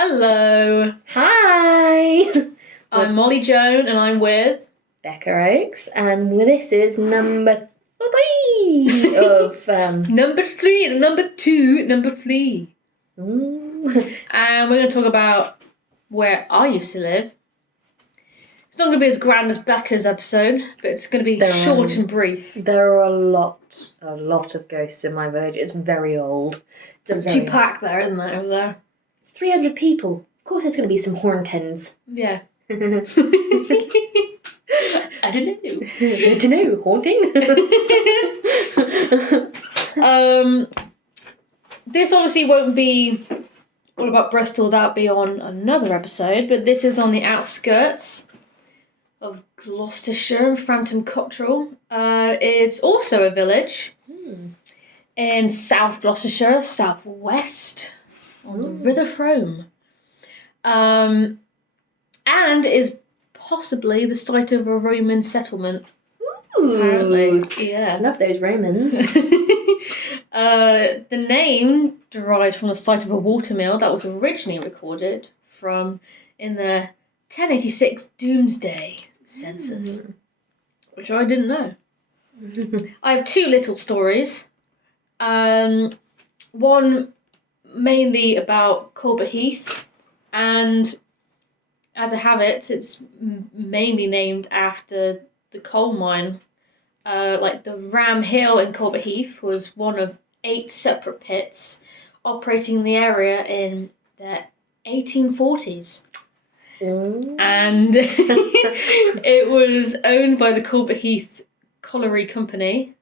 Hello, Hi! I'm Molly Joan and I'm with... Becca Oakes, and this is number 3 of... Number 3, number 2, number 3. Mm. And we're going to talk about where I used to live. It's not going to be as grand as Becca's episode, but it's going to be short and brief. There are a lot of ghosts in my village. It's very old. There's too packed there, isn't there, over there? 300 people. Of course there's going to be some horn-tens. Yeah. I don't know. I don't know. Haunting? This obviously won't be all about Bristol. That'll be on another episode, but this is on the outskirts of Gloucestershire and Frampton Cotterell. It's also a village in South Gloucestershire, southwest, on the River Frome. And is possibly the site of a Roman settlement. Ooh. Apparently. Yeah. I love those Romans. The name derives from the site of a watermill that was originally recorded in the 1086 Doomsday census, which I didn't know. I have two little stories. One mainly about Corbett Heath, and as I have it, it's mainly named after the coal mine. Like the Ram Hill in Corbett Heath was one of 8 separate pits operating in the area in the 1840s. And it was owned by the Corbett Heath Colliery Company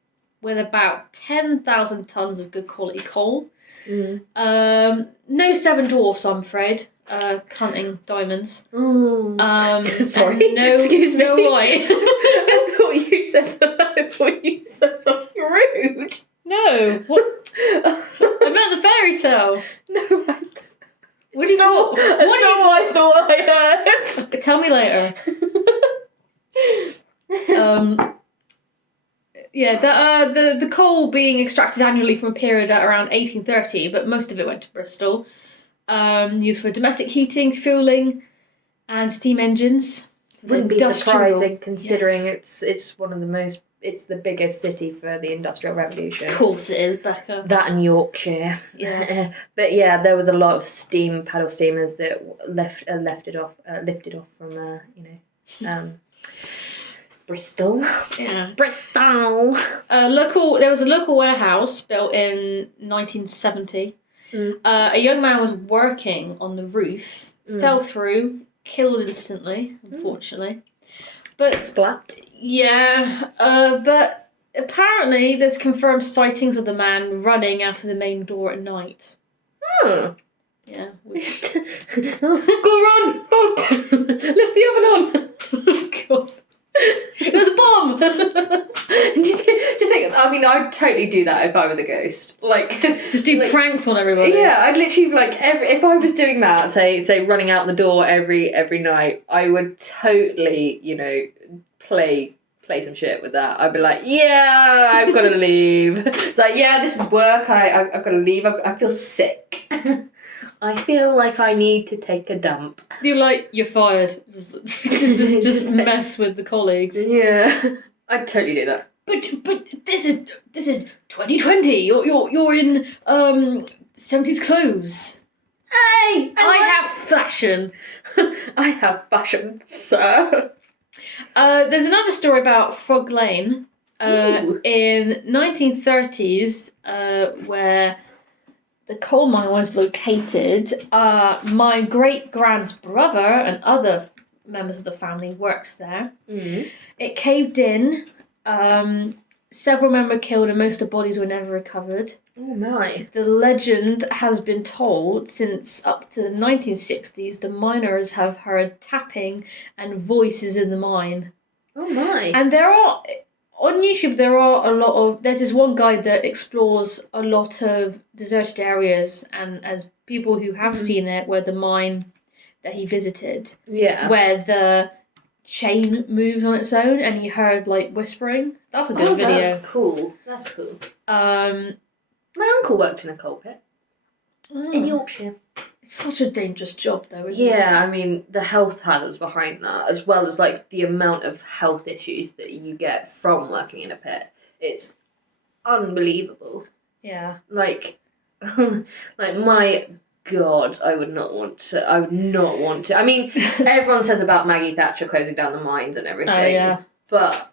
with about 10,000 tonnes of good quality coal. No 7 dwarfs, I'm afraid. Hunting diamonds. Sorry. No, excuse me. Snow White. I thought you said something rude. No. What? I meant the fairy tale. No. What do you thought? What I thought I heard. Tell me later. Yeah, the coal being extracted annually from a period at around 1830, but most of it went to Bristol. Used for domestic heating, fueling, and steam engines. Wouldn't be surprising considering it's one of the most. It's the biggest city for the Industrial Revolution. Of course it is, Becca. That and Yorkshire. Yes. But yeah, there was a lot of paddle steamers that lifted off from Bristol. Yeah. Bristol. There was a local warehouse built in 1970. A young man was working on the roof, fell through, killed instantly, unfortunately. But splat. Yeah, but apparently there's confirmed sightings of the man running out of the main door at night. Yeah. Go run! Fuck! Lift the oven on! Oh, God. There's a bomb! do you think, I mean, I'd totally do that if I was a ghost. Like, just do pranks on everybody. Yeah, I'd literally, if I was doing that, say running out the door every night, I would totally, play some shit with that. I'd be like, yeah, I've got to leave. It's like, yeah, this is work, I've got to leave, I feel sick. I feel like I need to take a dump. You're fired. Just mess with the colleagues. Yeah, I'd totally do that. But this is 2020. You're in 70s clothes. Hey, I have fashion. I have fashion, sir. There's another story about Frog Lane in 1930s where the coal mine was located. My great-grand's brother and other members of the family worked there. It caved in. Several men were killed and most of the bodies were never recovered. Oh my. The legend has been told since up to the 1960s the miners have heard tapping and voices in the mine. Oh my. And on YouTube, there's this one guy that explores a lot of deserted areas, and as people who have seen it, where the mine that he visited, where the chain moves on its own, and he heard whispering. That's a good video. That's cool. My uncle worked in a coal pit. in Yorkshire. It's such a dangerous job, though, isn't it? Yeah, I mean, the health hazards behind that, as well as, like, the amount of health issues that you get from working in a pit. It's unbelievable. Yeah. Like, like, my God, I would not want to. I mean, everyone says about Maggie Thatcher closing down the mines and everything. Oh, yeah. But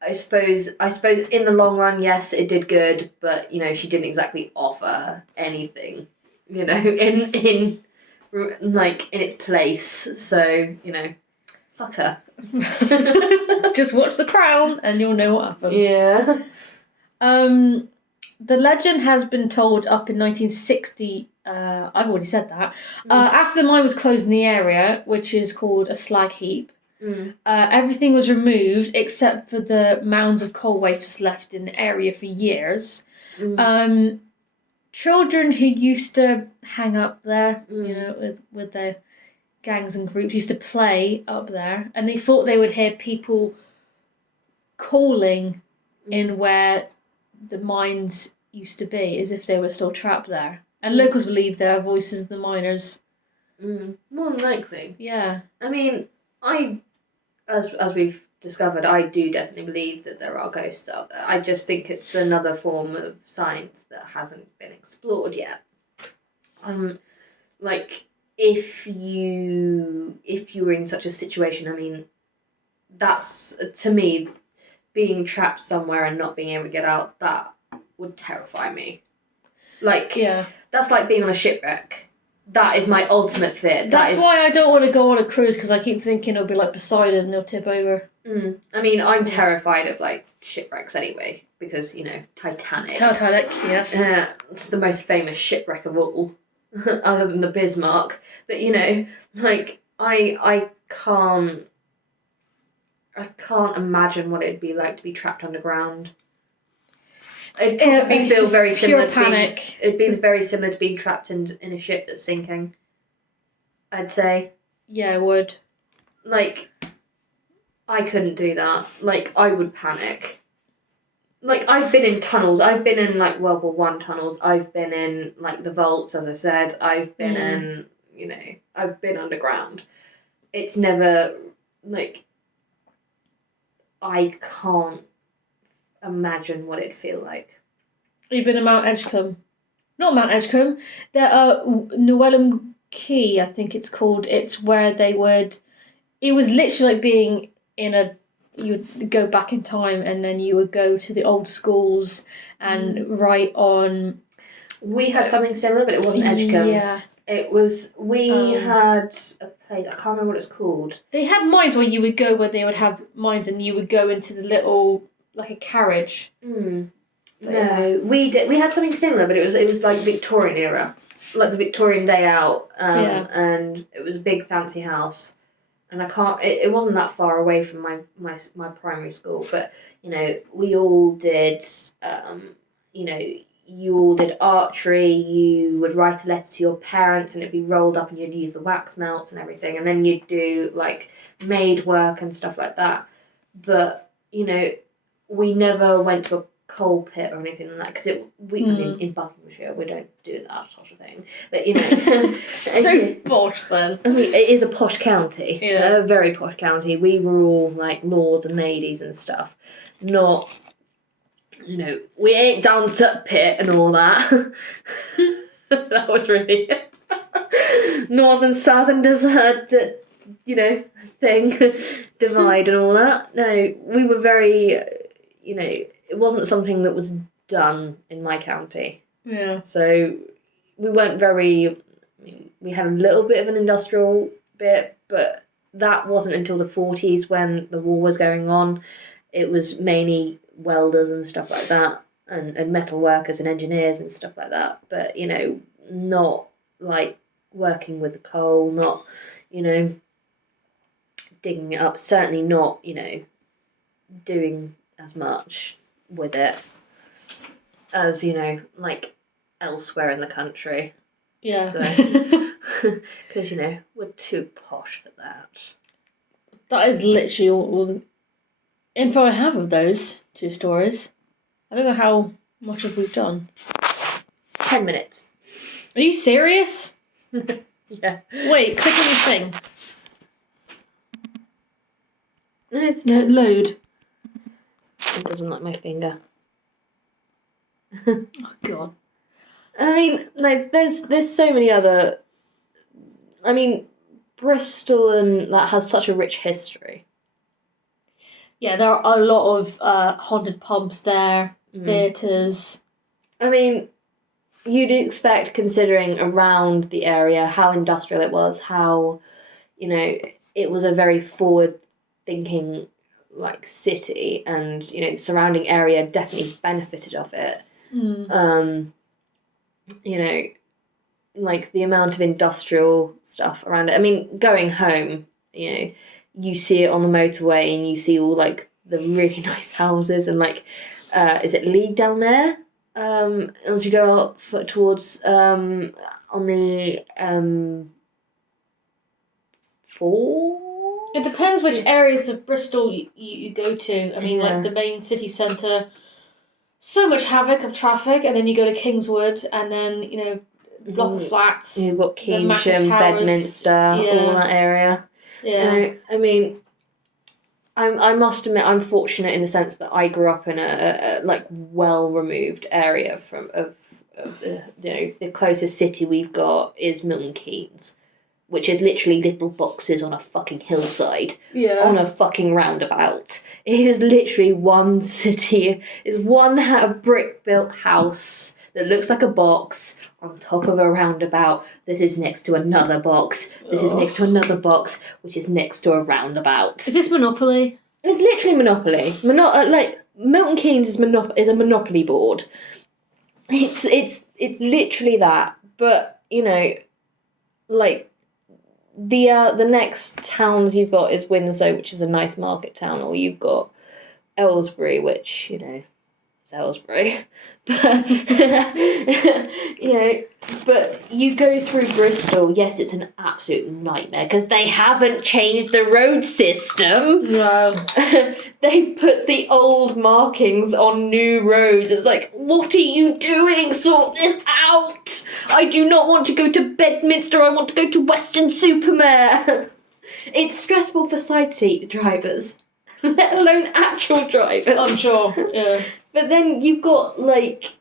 I suppose in the long run, yes, it did good, but, you know, she didn't exactly offer anything, you know, in its place. So, you know, fuck her. Just watch The Crown and you'll know what happened. Yeah. The legend has been told up in 1960. I've already said that. After the mine was closed in the area, which is called a slag heap, everything was removed except for the mounds of coal waste was left in the area for years. Children who used to hang up there, you know, with their gangs and groups, used to play up there, and they thought they would hear people calling in where the mines used to be, as if they were still trapped there. And locals believe they are voices of the miners. More than likely. Yeah. I mean, as we've discovered, I do definitely believe that there are ghosts out there. I just think it's another form of science that hasn't been explored yet. Like, if you were in such a situation, I mean, that's, to me, being trapped somewhere and not being able to get out, that would terrify me. Like, that's like being on a shipwreck. That is my ultimate fear. That's why I don't want to go on a cruise, because I keep thinking it'll be like Poseidon and it'll tip over. I mean, I'm terrified of, like, shipwrecks anyway, because, you know, Titanic. Yes. It's the most famous shipwreck of all, other than the Bismarck. But, you know, like, I can't imagine what it'd be like to be trapped underground. It'd probably feel very similar to panic. It'd be very similar to being trapped in a ship that's sinking, I'd say. Yeah, it would. Like, I couldn't do that. Like, I would panic. Like, I've been in tunnels. I've been in, like, World War I tunnels. I've been in, like, the vaults, as I said. I've been in, you know, I've been underground. It's never, like, I can't imagine what it'd feel like. You've been to Mount Edgecombe? Not Mount Edgecombe. There are Llewellyn Key, I think it's called. It's where they would. It was literally like being in a. You would go back in time, and then you would go to the old schools and write on. We had something similar, but it wasn't Edgecombe. Yeah. It was. We had a place. I can't remember what it's called. They had mines where you would go, where they would have mines, and you would go into the little, like a carriage. No, we did. We had something similar, but it was like Victorian era, like the Victorian day out, and it was a big fancy house, and I can't. It wasn't that far away from my primary school, but you know, we all did. You know, you all did archery. You would write a letter to your parents, and it'd be rolled up, and you'd use the wax melts and everything, and then you'd do like maid work and stuff like that. But you know, we never went to a coal pit or anything like that, because I mean, in Buckinghamshire we don't do that sort of thing, but you know. So posh then. I mean, it is a posh county, a very posh county. We were all like lords and ladies and stuff, not, you know, we ain't down to pit and all that. That was really north and south and desert, you know, thing, divide and all that. No, we were very, you know, it wasn't something that was done in my county. Yeah. So we weren't very. I mean, we had a little bit of an industrial bit, but that wasn't until the 40s when the war was going on. It was mainly welders and stuff like that, and metal workers and engineers and stuff like that. But you know, not like working with the coal, not, you know, digging it up. Certainly not, you know, doing as much with it as, you know, like elsewhere in the country. Yeah. Because, you know, we're too posh for that. That is literally all the info I have of those two stories. I don't know how much have we done. 10 minutes. Are you serious? Yeah. Wait, click on the thing. No, it's No, load. It doesn't like my finger. Oh god. I mean, like, there's so many other. I mean, Bristol and that has such a rich history. Yeah, there are a lot of haunted pubs there, theatres. I mean, you'd expect, considering around the area, how industrial it was, how, it was a very forward-thinking, like, city, and, the surrounding area definitely benefited off it. Like, the amount of industrial stuff around it. I mean, going home, you see it on the motorway, and you see all, like, the really nice houses, and, like, is it League down there? As you go up towards on the 4. It depends which areas of Bristol you go to. I mean, Yeah. like the main city centre, so much havoc of traffic, and then you go to Kingswood, and then block of flats. You've got the massive Keynsham, towers. Bedminster, Yeah. all that area. Yeah. I mean, I must admit I'm fortunate in the sense that I grew up in a like well removed area from the closest city we've got is Milton Keynes, which is literally little boxes on a fucking hillside on a fucking roundabout. It is literally one city. It's one brick built house that looks like a box on top of a roundabout. This is next to another box. This is next to another box, which is next to a roundabout. Is this Monopoly? It's literally Monopoly. Like Milton Keynes is a Monopoly board. It's literally that. But like the next towns you've got is Winslow, which is a nice market town, or you've got Aylesbury, which it's Aylesbury. But but you go through Bristol. Yes, it's an absolute nightmare because they haven't changed the road system. No. They've put the old markings on new roads. It's like, what are you doing? Sort this out. I do not want to go to Bedminster. I want to go to Weston-super-Mare. It's stressful for side seat drivers, let alone actual drivers. I'm sure. Yeah. But then you've got, like,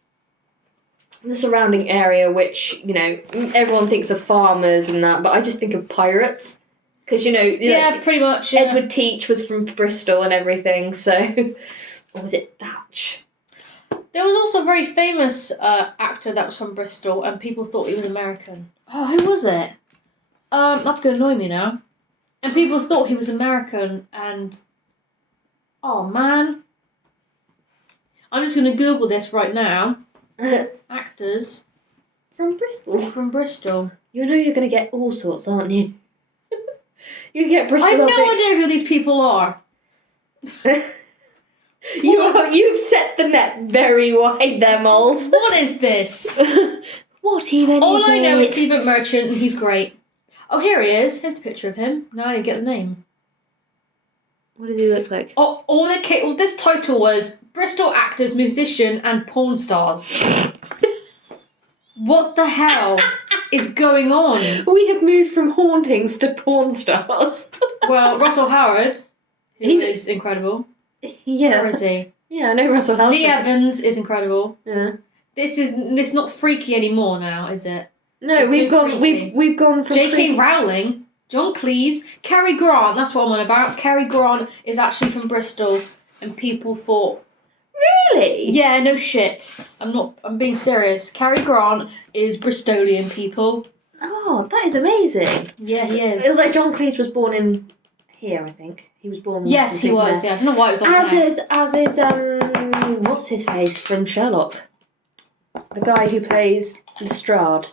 the surrounding area, which, everyone thinks of farmers and that, but I just think of pirates. Because, Yeah, pretty much, yeah. Edward Teach was from Bristol and everything, so... Or was it Thatch? There was also a very famous actor that was from Bristol, and people thought he was American. Oh, who was it? That's going to annoy me now. And people thought he was American, and... Oh, man... I'm just going to Google this right now. Actors From Bristol? from Bristol. You know you're going to get all sorts, aren't you? You get Bristol. I have no idea who these people are. You've set the net very wide there, Moles. What is this? What even All is I know it? is Stephen Merchant, and he's great. Oh, here he is. Here's the picture of him. Now I didn't get the name. What does he look like? Oh, this title was Bristol actors, musician, and porn stars. What the hell is going on? We have moved from hauntings to porn stars. Well, Russell Howard, who is incredible. Yeah. Where is he? Yeah, I know Russell Howard. Lee Evans is incredible. Yeah. It's not freaky anymore now, is it? No, we've gone from J.K. Rowling, John Cleese, Cary Grant. That's what I'm on about. Cary Grant is actually from Bristol, and people thought. Really? Yeah, no shit. I'm being serious. Cary Grant is Bristolian, people. Oh, that is amazing. Yeah, he is. It was like John Cleese was born in here, I think. He was born in Yes, he was. Yeah, I don't know why it was on there. As is what's his face from Sherlock? The guy who plays Lestrade.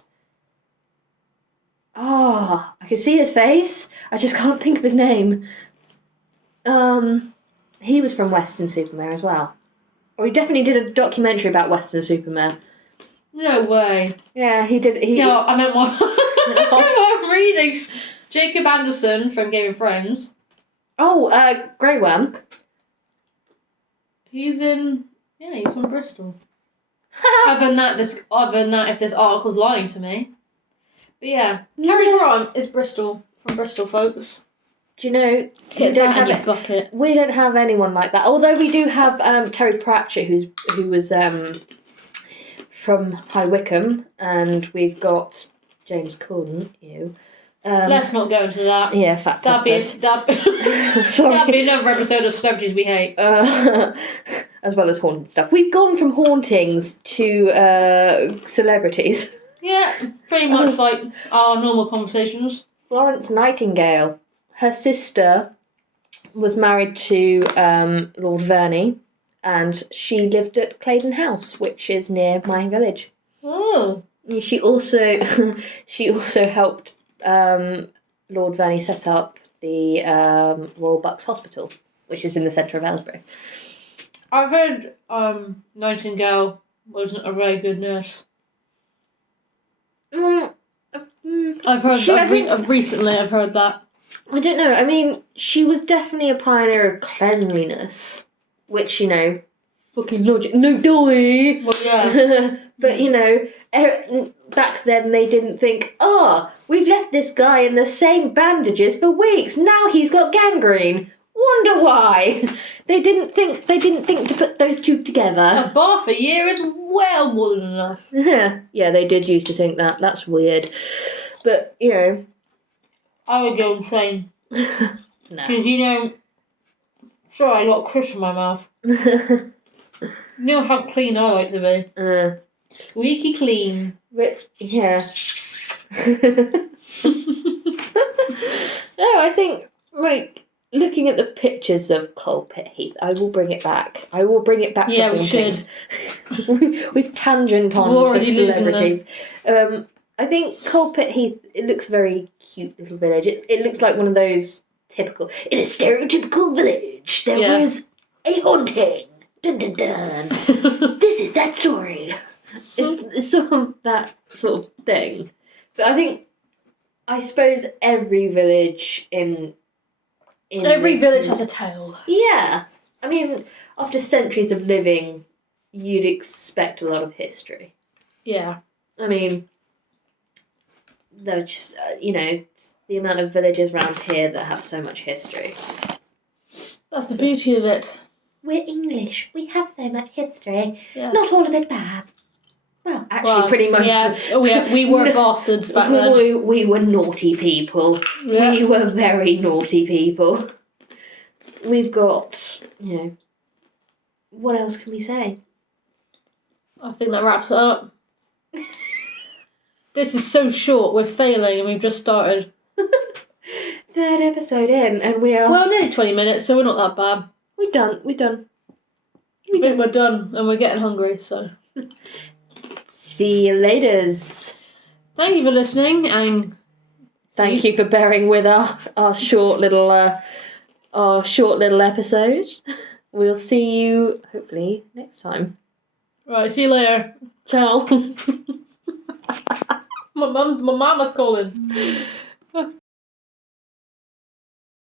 Ah, I can see his face. I just can't think of his name. He was from Weston-super-Mare as well. Or he definitely did a documentary about Weston-super-Mare. No way. Yeah, he did. No, I meant what I'm reading. Jacob Anderson from Game of Thrones. Oh, Grey Worm. He's from Bristol. Other than that, if this article's lying to me. But yeah, Cary Grant is Bristol, from Bristol, folks. Do you know, Get that in your bucket. we don't have anyone like that. Although we do have Terry Pratchett, who was from High Wycombe, and we've got James Corden. Let's not go into that. Yeah, fat That'd be Sorry. another episode of Celebrities We Hate. As well as haunted stuff. We've gone from hauntings to celebrities. Yeah, pretty much like our normal conversations. Florence Nightingale. Her sister was married to Lord Verney, and she lived at Claydon House, which is near my village. Oh. She also helped Lord Verney set up the Royal Bucks Hospital, which is in the centre of Aylesbury. I've heard Nightingale wasn't a very good nurse. I've heard recently. I've heard that. I don't know. I mean, she was definitely a pioneer of cleanliness, which, fucking logic. No die. Well, yeah. But back then they didn't think, we've left this guy in the same bandages for weeks. Now he's got gangrene. Wonder why? They didn't think to put those two together. A bath a year is well more than enough. Yeah, they did used to think that. That's weird. But, I would go insane. No. Because, sorry, I got a crisp in my mouth. You know how clean I like to be. Squeaky clean. Yeah. No, I think, looking at the pictures of Coalpit Heath, I will bring it back. Yeah, to we should. We've tangent on to celebrities. I think Coalpit Heath, it looks a very cute little village. It looks like one of those typical... In a stereotypical village, there was a haunting. Dun dun dun. This is that story. It's sort of that sort of thing. But I suppose every village in every village has a tale. Yeah. I mean, after centuries of living, you'd expect a lot of history. Yeah. I mean, they're just, the amount of villages around here that have so much history. That's the beauty of it. We're English. We have so much history. Yes. Not all of it bad. Well, actually, pretty much. Yeah, we were bastards back then. We were naughty people. Yeah. We were very naughty people. We've got, what else can we say? I think that wraps it up. This is so short, we're failing and we've just started. Third episode in and we are... Well, nearly 20 minutes, so we're not that bad. We're done. We're done and we're getting hungry, so... See you laters. Thank you for listening and... Thank you for bearing with our short little episode. We'll see you, hopefully, next time. Right, see you later. Ciao. My mama's calling.